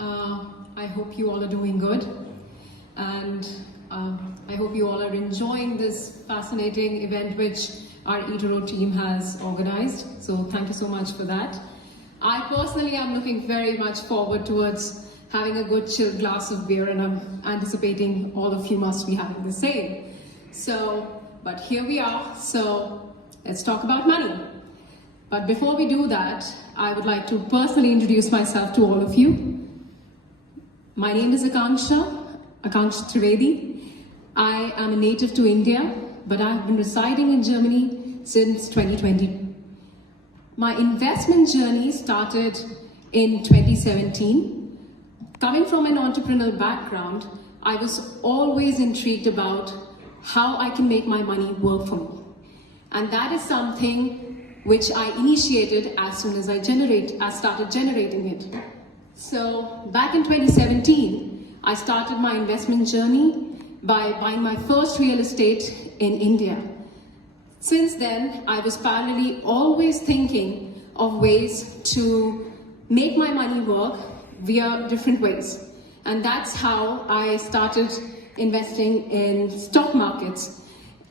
I hope you all are doing good, and I hope you all are enjoying this fascinating event which our eToro team has organized. So thank you so much for that. I personally am looking very much forward towards having a good chilled glass of beer, and I'm anticipating all of you must be having the same. But here we are, so let's talk about money. But before we do that, I would like to personally introduce myself to all of you. My name is Akanksha Trivedi. I am a native to India, but I have been residing in Germany since 2020. My investment journey started in 2017. Coming from an entrepreneurial background, I was always intrigued about how I can make my money work for me. And that is something which I initiated as soon as I started generating it. So back in 2017, I started my investment journey by buying my first real estate in India. Since then, I was parallelly always thinking of ways to make my money work via different ways. And that's how I started investing in stock markets.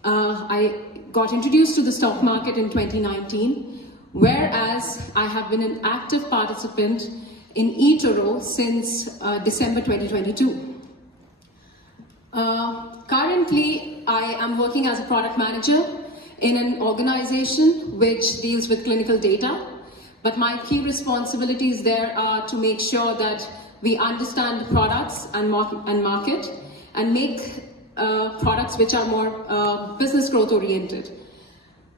I got introduced to the stock market in 2019, whereas I have been an active participant in eToro since December 2022. Currently, I am working as a product manager in an organization which deals with clinical data. But my key responsibilities there are to make sure that we understand the products and market and make products which are more business growth oriented.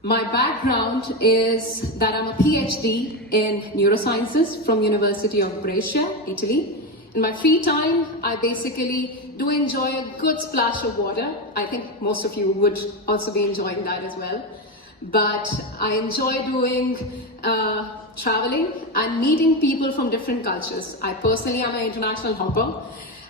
My background is that I'm a PhD in neurosciences from University of Brescia, Italy. In my free time, I basically do enjoy a good splash of water. I think most of you would also be enjoying that as well. But I enjoy doing traveling and meeting people from different cultures. I personally am an international hopper.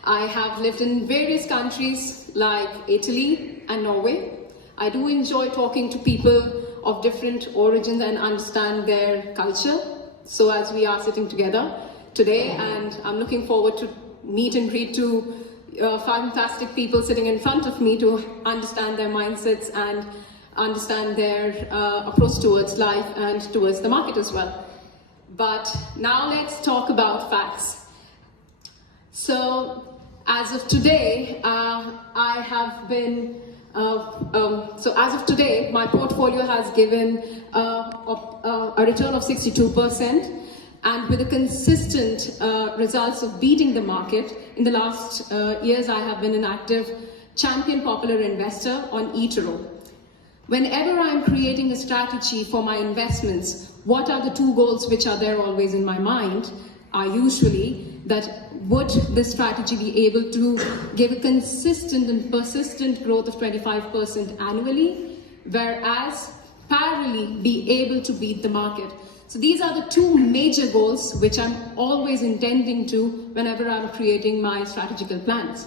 I have lived in various countries like Italy and Norway. I do enjoy talking to people of different origins and understand their culture. So as we are sitting together today, and I'm looking forward to meet and greet to fantastic people sitting in front of me to understand their mindsets and understand their approach towards life and towards the market as well. But now let's talk about facts. So as of today, my portfolio has given a return of 62%, and with the consistent results of beating the market. In the last years, I have been an active champion popular investor on eToro. Whenever I'm creating a strategy for my investments, what are the two goals which are there always in my mind are usually that would this strategy be able to give a consistent and persistent growth of 25% annually, whereas parallelly be able to beat the market. So these are the two major goals which I'm always intending to whenever I'm creating my strategical plans.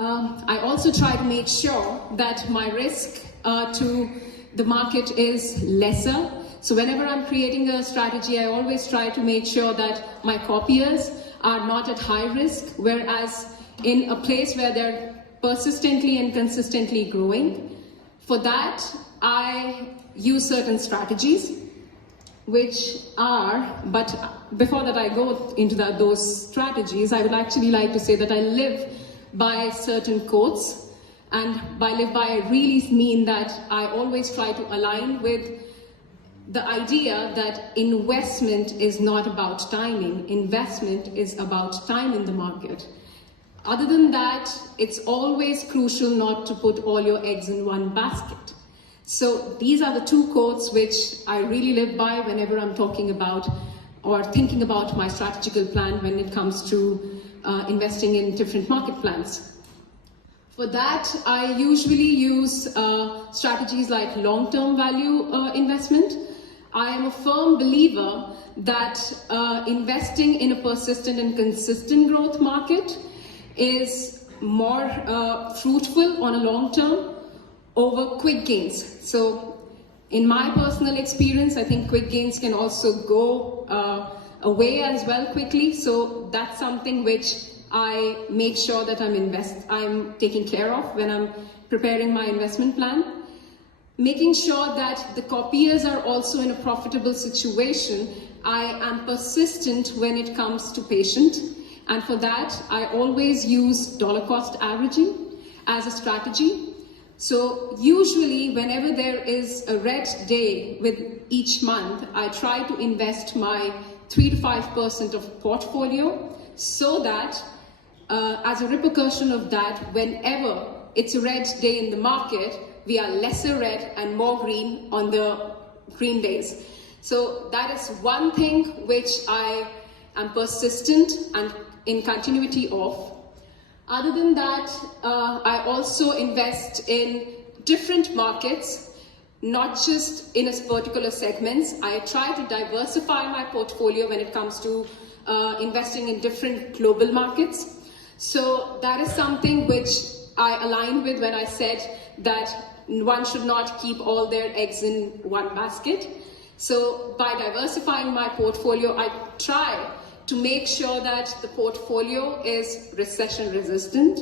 I also try to make sure that my risk to the market is lesser. So whenever I'm creating a strategy, I always try to make sure that my copiers are not at high risk, whereas in a place where they're persistently and consistently growing. For that, I use certain strategies, which are, but before that I go into those strategies, I would actually like to say that I live by certain quotes, and by live by I really mean that I always try to align with the idea that investment is not about timing. Investment is about time in the market. Other than that, it's always crucial not to put all your eggs in one basket. So these are the two quotes which I really live by whenever I'm talking about or thinking about my strategical plan when it comes to investing in different market plans. For that, I usually use strategies like long-term value investment. I am a firm believer that investing in a persistent and consistent growth market is more fruitful on a long term over quick gains. So in my personal experience, I think quick gains can also go away as well quickly. So that's something which I make sure that I'm taking care of when I'm preparing my investment plan. Making sure that the copiers are also in a profitable situation. I am persistent when it comes to patient, and for that I always use dollar cost averaging as a strategy. So usually whenever there is a red day with each month, I try to invest my 3 to 5% of portfolio, so that as a repercussion of that, whenever it's a red day in the market, we are lesser red and more green on the green days. So that is one thing which I am persistent and in continuity of. Other than that, I also invest in different markets, not just in a particular segments. I try to diversify my portfolio when it comes to investing in different global markets. So that is something which I align with when I said that one should not keep all their eggs in one basket. So by diversifying my portfolio, I try to make sure that the portfolio is recession resistant.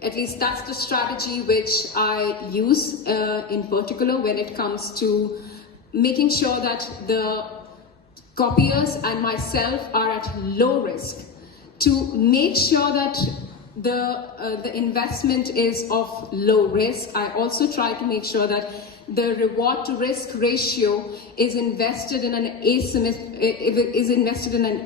At least that's the strategy which I use in particular when it comes to making sure that the copiers and myself are at low risk. To make sure that the investment is of low risk, I also try to make sure that the reward to risk ratio is invested in an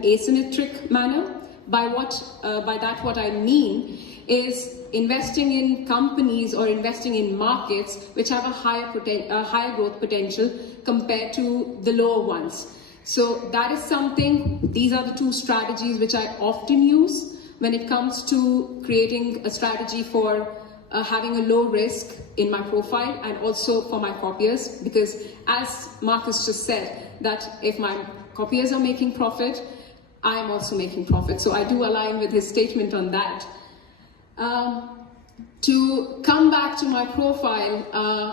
asymmetric manner. By that what I mean is investing in companies or investing in markets which have a higher growth potential compared to the lower ones. So that is something, these are the two strategies which I often use when it comes to creating a strategy for having a low risk in my profile, and also for my copiers, because as Marcus just said, that if my copiers are making profit, I am also making profit. So I do align with his statement on that. To come back to my profile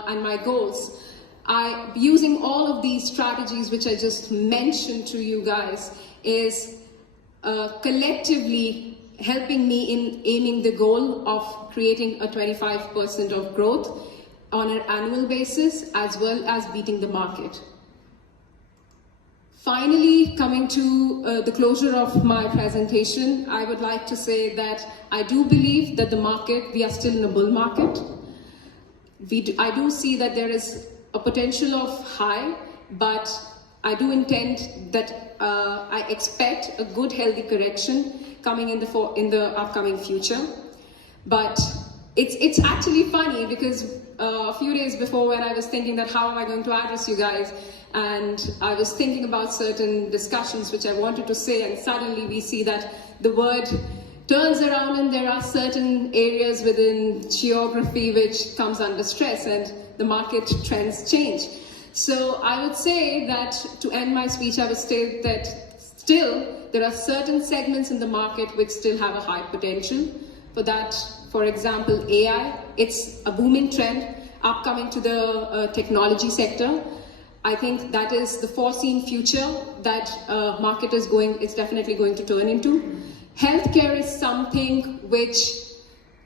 and my goals, using all of these strategies which I just mentioned to you guys is collectively helping me in aiming the goal of creating a 25% of growth on an annual basis, as well as beating the market. Finally, coming to the closure of my presentation, I would like to say that I do believe that the market, we are still in a bull market. I do see that there is a potential of high, but I do intend that I expect a good healthy correction coming in the upcoming future. But it's actually funny because a few days before, when I was thinking that how am I going to address you guys, and I was thinking about certain discussions which I wanted to say, and suddenly we see that the word turns around and there are certain areas within geography which comes under stress and the market trends change. So I would say that to end my speech, I would state that still there are certain segments in the market which still have a high potential. For that, for example, AI, it's a booming trend upcoming to the technology sector. I think that is the foreseen future that market is definitely going to turn into. Healthcare is something which,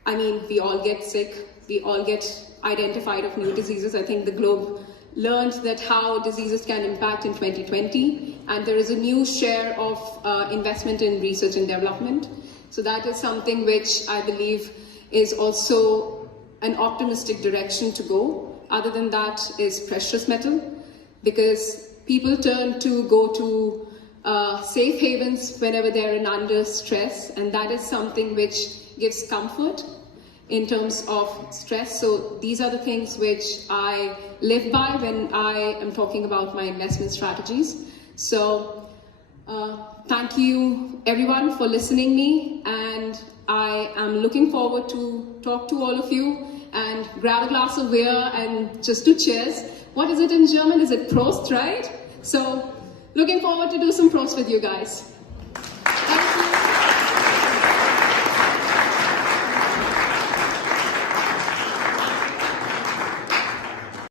I mean, we all get sick, we all get identified of new diseases. I think the globe learned that how diseases can impact in 2020, and there is a new share of investment in research and development. So that is something which I believe is also an optimistic direction to go. Other than that is precious metal, because people turn to go to safe havens whenever they're in under stress, and that is something which gives comfort in terms of stress. So these are the things which I live by when I am talking about my investment strategies. So thank you everyone for listening me, and I am looking forward to talk to all of you and grab a glass of beer and just do cheers. What is it in German? Is it Prost, right? So looking forward to do some Prost with you guys.